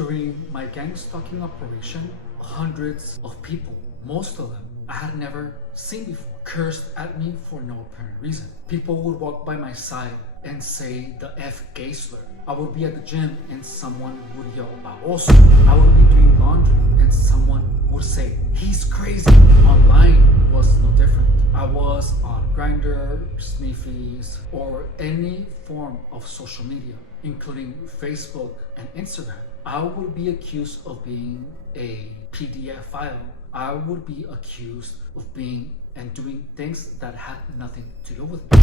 During my gang stalking operation, hundreds of people, most of them I had never seen before, cursed at me for no apparent reason. People would walk by my side and say the F gay slur. I would be at the gym and someone would yell baboso. I would be doing laundry and someone would say he's crazy. Online was no different. I was on Grindr, Sneefies, or any form of social media, including Facebook and Instagram. I would be accused of being a PDF file. I would be accused of being and doing things that had nothing to do with me.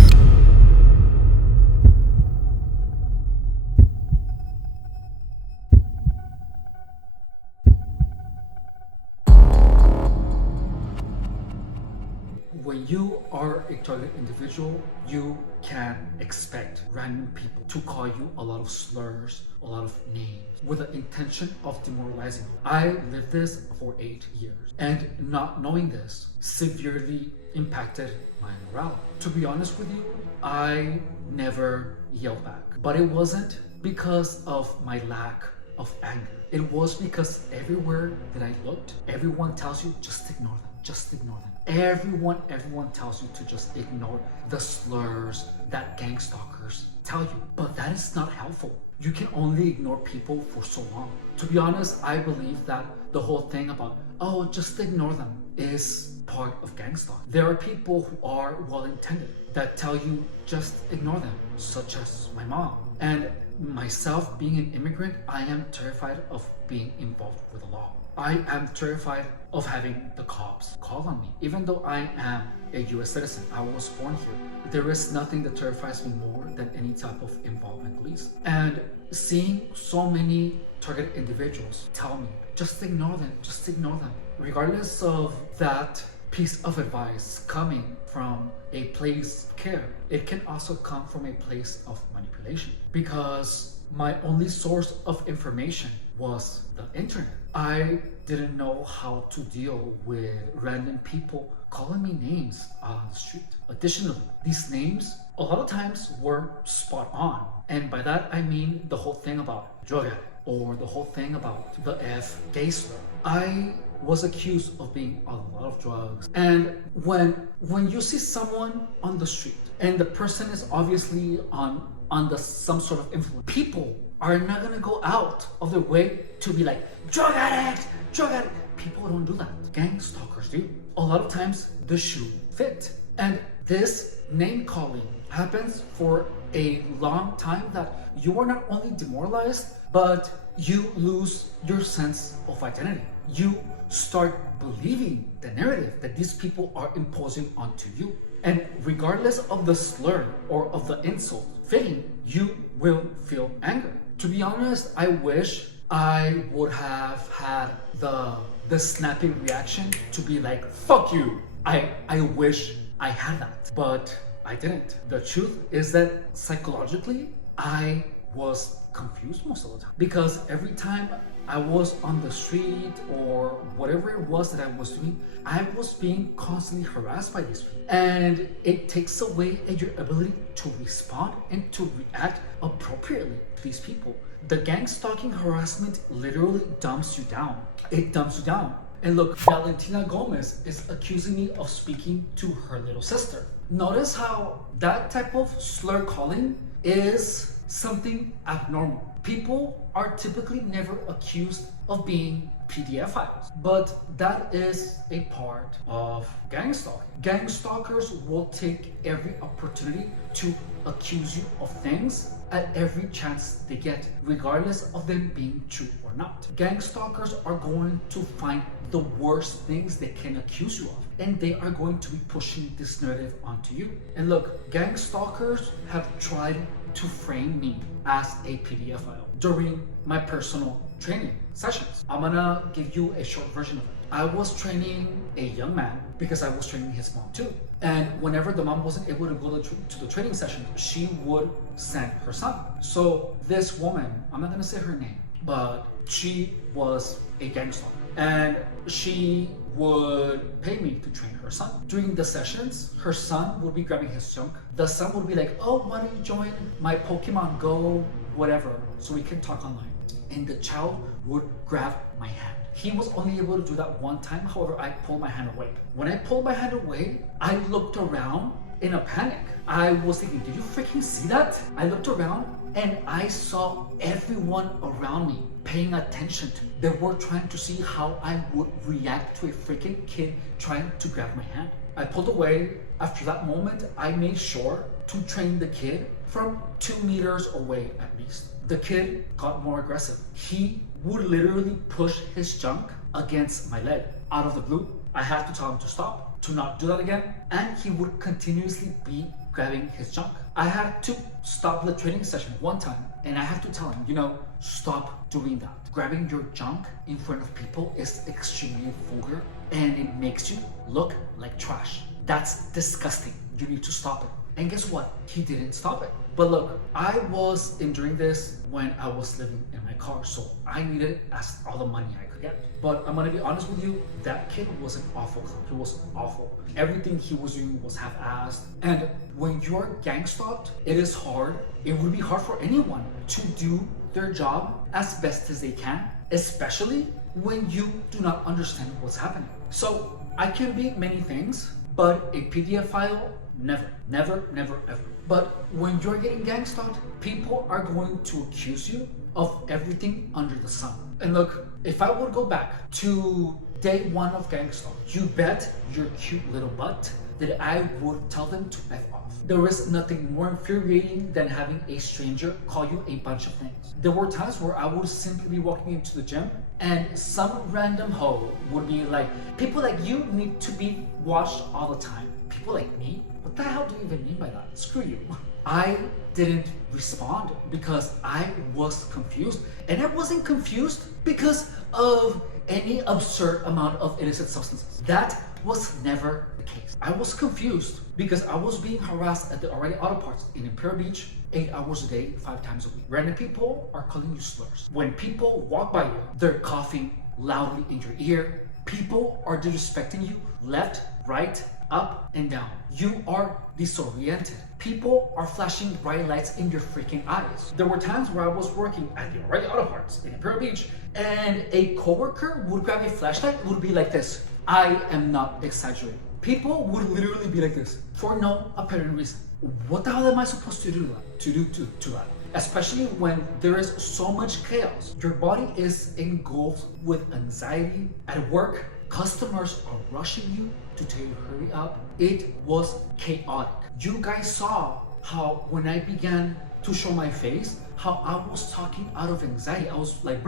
When you are a target individual, you can expect random people to call you a lot of slurs, a lot of names, with the intention of demoralizing you. I lived this for 8 years, and not knowing this severely impacted my morale. To be honest with you, I never yelled back, but it wasn't because of my lack of anger. It was because everywhere that I looked, everyone tells you just ignore them. Just ignore them. Everyone tells you to just ignore the slurs that gang stalkers tell you. But that is not helpful. You can only ignore people for so long. To be honest, I believe that the whole thing about, oh, just ignore them is part of gang stalking. There are people who are well-intended that tell you just ignore them, such as my mom. And myself being an immigrant, I am terrified of being involved with the law. I am terrified of having the cops call on me. Even though I am a US citizen, I was born here, there is nothing that terrifies me more than any type of involvement in police. And seeing so many targeted individuals tell me, just ignore them, just ignore them. Regardless of that piece of advice coming from a place of care, it can also come from a place of manipulation. Because my only source of information was the internet. I didn't know how to deal with random people calling me names on the street. Additionally, these names a lot of times were spot on. And by that I mean the whole thing about drug addict, or the whole thing about the F gay slur. I was accused of being on a lot of drugs. And when you see someone on the street and the person is obviously on some sort of influence, people are not gonna go out of their way to be like, drug addict, drug addict. People don't do that. Gang stalkers do. A lot of times the shoe fit. And this name calling happens for a long time that you are not only demoralized, but you lose your sense of identity. You start believing the narrative that these people are imposing onto you. And regardless of the slur or of the insult fitting, you will feel anger. To be honest, I wish I would have had the snapping reaction to be like, fuck you. I wish I had that, but I didn't. The truth is that psychologically, I was confused most of the time, because every time I was on the street or whatever it was that I was doing, I was being constantly harassed by these people. And it takes away your ability to respond and to react appropriately to these people. The gang stalking harassment literally dumps you down. It dumps you down. And look, Valentina Gomez is accusing me of speaking to her little sister. Notice how that type of slur calling is something abnormal. People are typically never accused of being PDF files, but that is a part of gang stalking. Gang stalkers will take every opportunity to accuse you of things at every chance they get, regardless of them being true or not. Gang stalkers are going to find the worst things they can accuse you of, and they are going to be pushing this narrative onto you. And look, gang stalkers have tried to frame me as a PDF file during my personal training sessions. I'm gonna give you a short version of it. I was training a young man because I was training his mom too. And whenever the mom wasn't able to go to the training session, she would send her son. So this woman, I'm not gonna say her name, but she was a gang stalker. And she would pay me to train her son. During the sessions, her son would be grabbing his junk. The son would be like, oh, why don't you join my Pokemon Go, whatever, so we can talk online. and the child would grab my hand. He was only able to do that one time. However, I pulled my hand away. When I pulled my hand away, I looked around in a panic. I was thinking, did you freaking see that? I looked around and I saw everyone around me paying attention to me. They were trying to see how I would react to a freaking kid trying to grab my hand. I pulled away. After that moment, I made sure to train the kid from 2 meters away at least. The kid got more aggressive. He would literally push his junk against my leg. Out of the blue, I had to tell him to stop, to not do that again, and he would continuously be grabbing his junk. I had to stop the training session one time, and I had to tell him, stop doing that. Grabbing your junk in front of people is extremely vulgar, and it makes you look like trash. That's disgusting. You need to stop it. And guess what? He didn't stop it. But look, I was enduring this when I was living in my car, so I needed all the money I could get. But I'm gonna be honest with you, that kid was an awful kid. He was awful. Everything he was doing was half-assed. And when you're gang-stalked, it is hard. It would be hard for anyone to do their job as best as they can, especially when you do not understand what's happening. So I can be many things, but a PDF file, never, never, never, ever. But when you're getting gang-stalked, people are going to accuse you of everything under the sun. And look, if I would go back to day one of gang-stalk, you bet your cute little butt that I would tell them to F off. There is nothing more infuriating than having a stranger call you a bunch of things. There were times where I would simply be walking into the gym and some random hoe would be like, people like you need to be watched all the time. People like me? What the hell do you even mean by that? Screw you. I didn't respond because I was confused. And I wasn't confused because of any absurd amount of illicit substances. That was never the case. I was confused because I was being harassed at the O'Reilly Auto Parts in Imperial Beach 8 hours a day, 5 times a week. Random people are calling you slurs. When people walk by you, they're coughing loudly in your ear. People are disrespecting you left, right, up, and down. You are disoriented. People are flashing bright lights in your freaking eyes. There were times where I was working at the O'Reilly Auto Parts in Imperial Beach and a coworker would grab a flashlight, would be like this. I am not exaggerating. People would literally be like this for no apparent reason. What the hell am I supposed to do to that? Especially when there is so much chaos. Your body is engulfed with anxiety. At work, customers are rushing you to tell you hurry up. It was chaotic. You guys saw how when I began to show my face, how I was talking out of anxiety. I was like,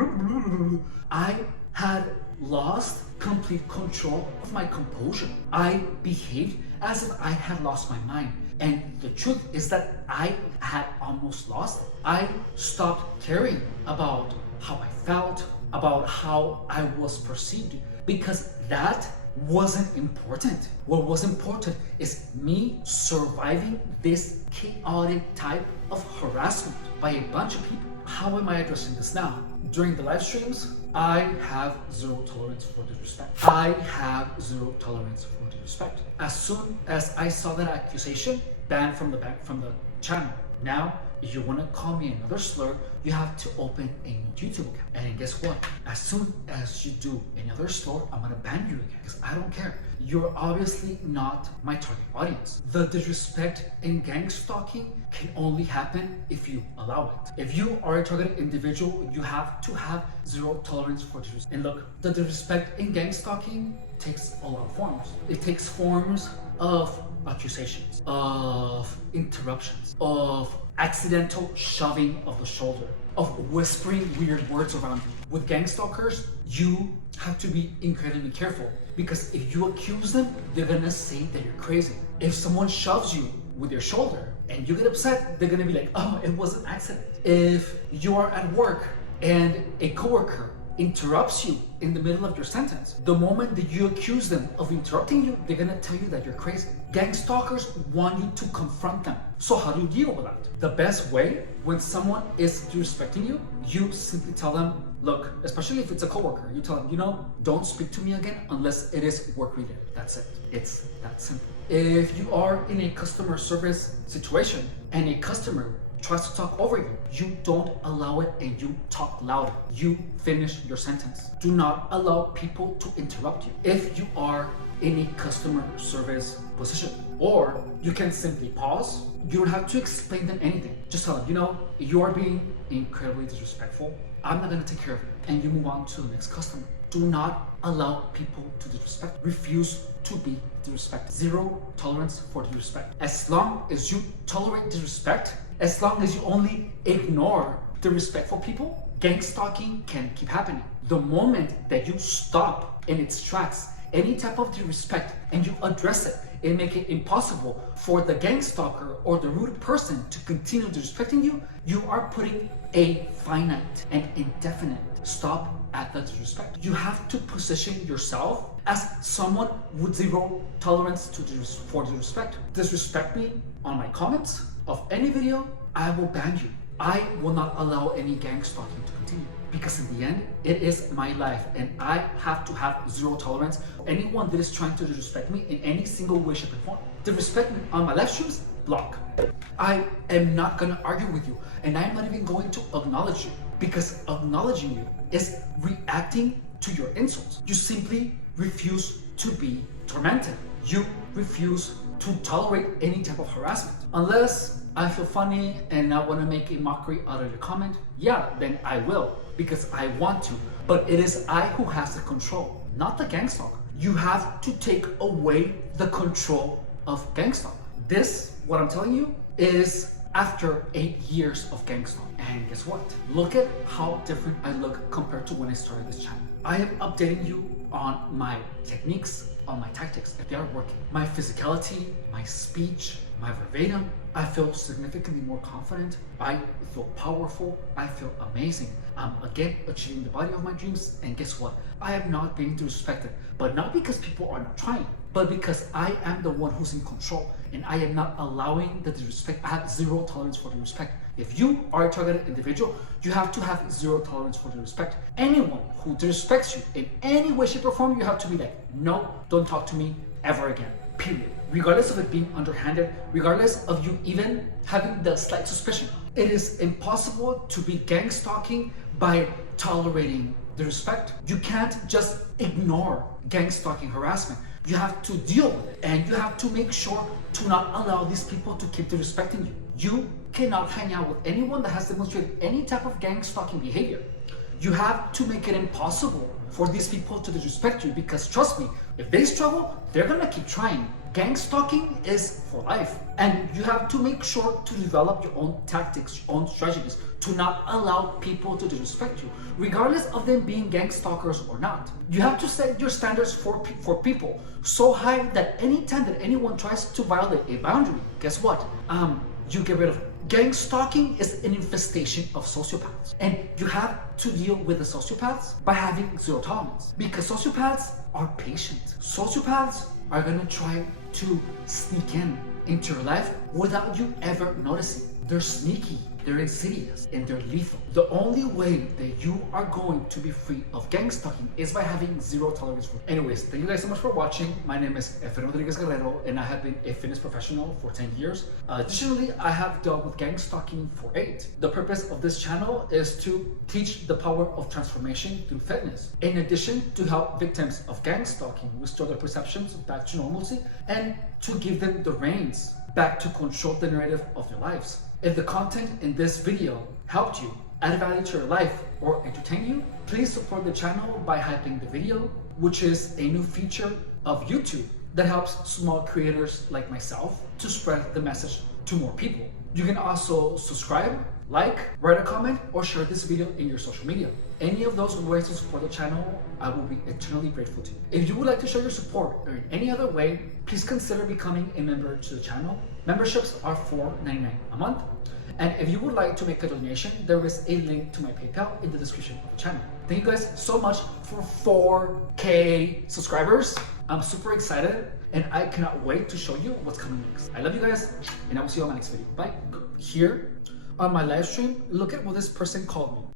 I had lost complete control of my composure. I behaved as if I had lost my mind. And the truth is that I had almost lost it. I stopped caring about how I felt, about how I was perceived, because that wasn't important. What was important is me surviving this chaotic type of harassment by a bunch of people. How am I addressing this now? During the live streams, I have zero tolerance for disrespect. I have zero tolerance for disrespect. As soon as I saw that accusation, banned from the channel. Now, if you want to call me another slur, you have to open a new YouTube account. And guess what? As soon as you do another slur, I'm gonna ban you again because I don't care. You're obviously not my target audience. The disrespect and gang stalking can only happen if you allow it. If you are a targeted individual, you have to have zero tolerance for disrespect. And look, the disrespect in gang stalking takes a lot of forms. It takes forms of accusations, of interruptions, of accidental shoving of the shoulder, of whispering weird words around you. With gang stalkers, you have to be incredibly careful because if you accuse them, they're gonna say that you're crazy. If someone shoves you with their shoulder and you get upset, they're gonna be like, oh, it was an accident. If you are at work and a coworker interrupts you in the middle of your sentence, the moment that you accuse them of interrupting you, they're gonna tell you that you're crazy. Gang stalkers want you to confront them. So how do you deal with that? The best way, when someone is disrespecting you, you simply tell them, look, especially if it's a coworker, you tell them, don't speak to me again unless it is work related. That's it. It's that simple. If you are in a customer service situation and a customer tries to talk over you, you don't allow it and you talk louder. You finish your sentence. Do not allow people to interrupt you. If you are in a customer service position, or you can simply pause. You don't have to explain them anything. Just tell them, you are being incredibly disrespectful. I'm not gonna take care of it. And you move on to the next customer. Do not allow people to disrespect. Refuse to be disrespected. Zero tolerance for disrespect. As long as you tolerate disrespect, as long as you only ignore the respectful people, gangstalking can keep happening. The moment that you stop in its tracks any type of disrespect and you address it and make it impossible for the gangstalker or the rude person to continue disrespecting you, you are putting a finite and indefinite stop at the disrespect. You have to position yourself as someone with zero tolerance for disrespect. Disrespect me on my comments of any video, I will ban you. I will not allow any gangstalking to continue. Because in the end, it is my life and I have to have zero tolerance for anyone that is trying to disrespect me in any single way, shape, and form. Disrespect me on my live streams, block. I am not gonna argue with you and I'm not even going to acknowledge you, because acknowledging you is reacting to your insults. You simply refuse to be tormented. You refuse to tolerate any type of harassment. Unless I feel funny and I want to make a mockery out of your comment, yeah, then I will, because I want to. But it is I who has the control, not the gangstalker. You have to take away the control of gangstalk. This, what I'm telling you, is after 8 years of gangstalk. And guess what? Look at how different I look compared to when I started this channel. I am updating you on my techniques, on my tactics, if they are working. My physicality, my speech, my verbatim, I feel significantly more confident. I feel powerful. I feel amazing. I'm again achieving the body of my dreams. And guess what? I am not being disrespected, but not because people are not trying, but because I am the one who's in control and I am not allowing the disrespect. I have zero tolerance for disrespect. If you are a targeted individual, you have to have zero tolerance for disrespect. Anyone who disrespects you in any way, shape, or form, you have to be like, no, don't talk to me ever again, period. Regardless of it being underhanded, regardless of you even having the slight suspicion. It is impossible to be gangstalking by tolerating the respect. You can't just ignore gangstalking harassment. You have to deal with it, and you have to make sure to not allow these people to keep disrespecting you. You cannot hang out with anyone that has demonstrated any type of gangstalking behavior. You have to make it impossible for these people to disrespect you, because trust me, if they struggle, they're gonna keep trying. Gangstalking is for life, and you have to make sure to develop your own tactics, your own strategies, to not allow people to disrespect you, regardless of them being gangstalkers or not. You have to set your standards for people so high that anytime that anyone tries to violate a boundary, guess what? You get rid of it. Gangstalking is an infestation of sociopaths, and you have to deal with the sociopaths by having zero tolerance, because sociopaths are patient. Sociopaths are gonna try to sneak into your life without you ever noticing. They're sneaky, they're insidious, and they're lethal. The only way that you are going to be free of gangstalking is by having zero tolerance for it. Anyways, thank you guys so much for watching. My name is Efren Rodriguez, and I have been a fitness professional for 10 years. Additionally, I have dealt with gangstalking for 8. The purpose of this channel is to teach the power of transformation through fitness, in addition to help victims of gangstalking restore their perceptions back to normalcy, and to give them the reins back to control the narrative of their lives. If the content in this video helped you, add value to your life, or entertain you, please support the channel by hyping the video, which is a new feature of YouTube that helps small creators like myself to spread the message to more people. You can also subscribe, like, write a comment, or share this video in your social media. Any of those ways to support the channel, I will be eternally grateful to you. If you would like to show your support or in any other way, please consider becoming a member to the channel. Memberships are $4.99 a month. And if you would like to make a donation, there is a link to my PayPal in the description of the channel. Thank you guys so much for 4K subscribers. I'm super excited and I cannot wait to show you what's coming next. I love you guys, and I will see you on my next video. Bye. Here on my live stream, look at what this person called me.